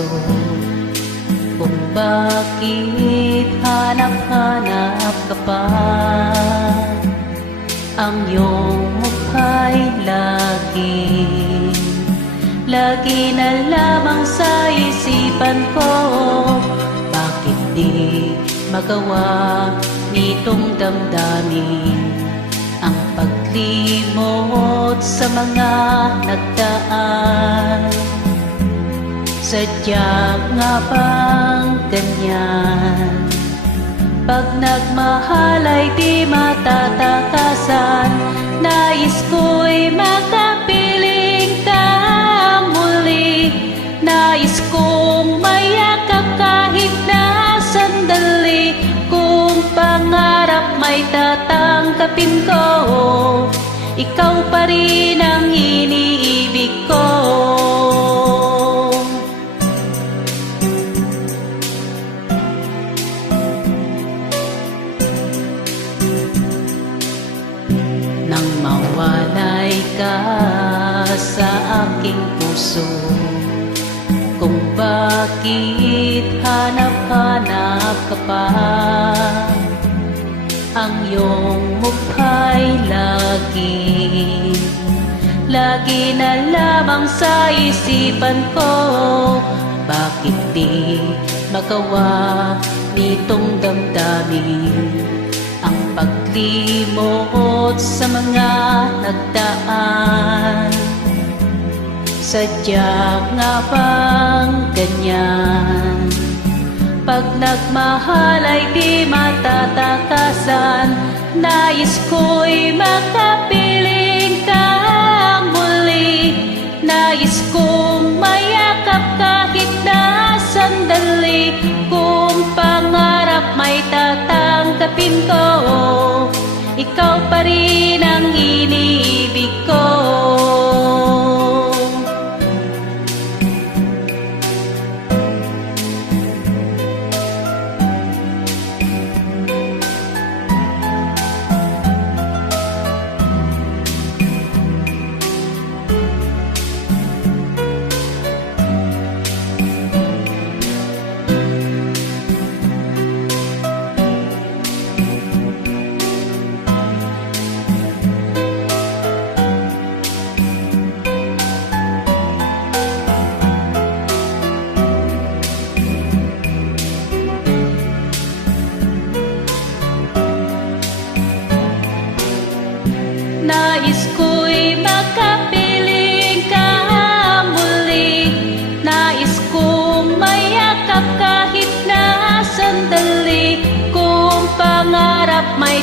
puso, kung bakit hanap-hanap ka pa. Ang iyong mukha'y lagi na lamang sa isipan ko. Bakit di magawa nitong damdamin ang paglimot sa mga nagdaan? Sadya nga bang ganyan? Pag nagmahal ay di matatakasan. Nais ko'y makapiling ka muli. Nais kong mayakap kahit na sandali. Kung pangarap may tatangkapin ko, ikaw pa rin ang iniibig ko. Nang mawalay ka sa aking puso, kung bakit hanap-hanap ka pa. Ang iyong mukha'y lagi na lamang sa isipan ko. Bakit di magawa nitong damdamin ang paglimot sa mga nagdaan? Sadya nga bang ganyan? Pag nagmahal ay di matatakasan. Nais ko'y makapiling ka muli. Nais kong mayakap kahit na sandali. Kung pangarap may tatangkapin ko, ikaw pa rin ang iniibig ko. Nais ko'y makapiling ka muli. Nais kong mayakap kahit na sandali. Kung pangarap may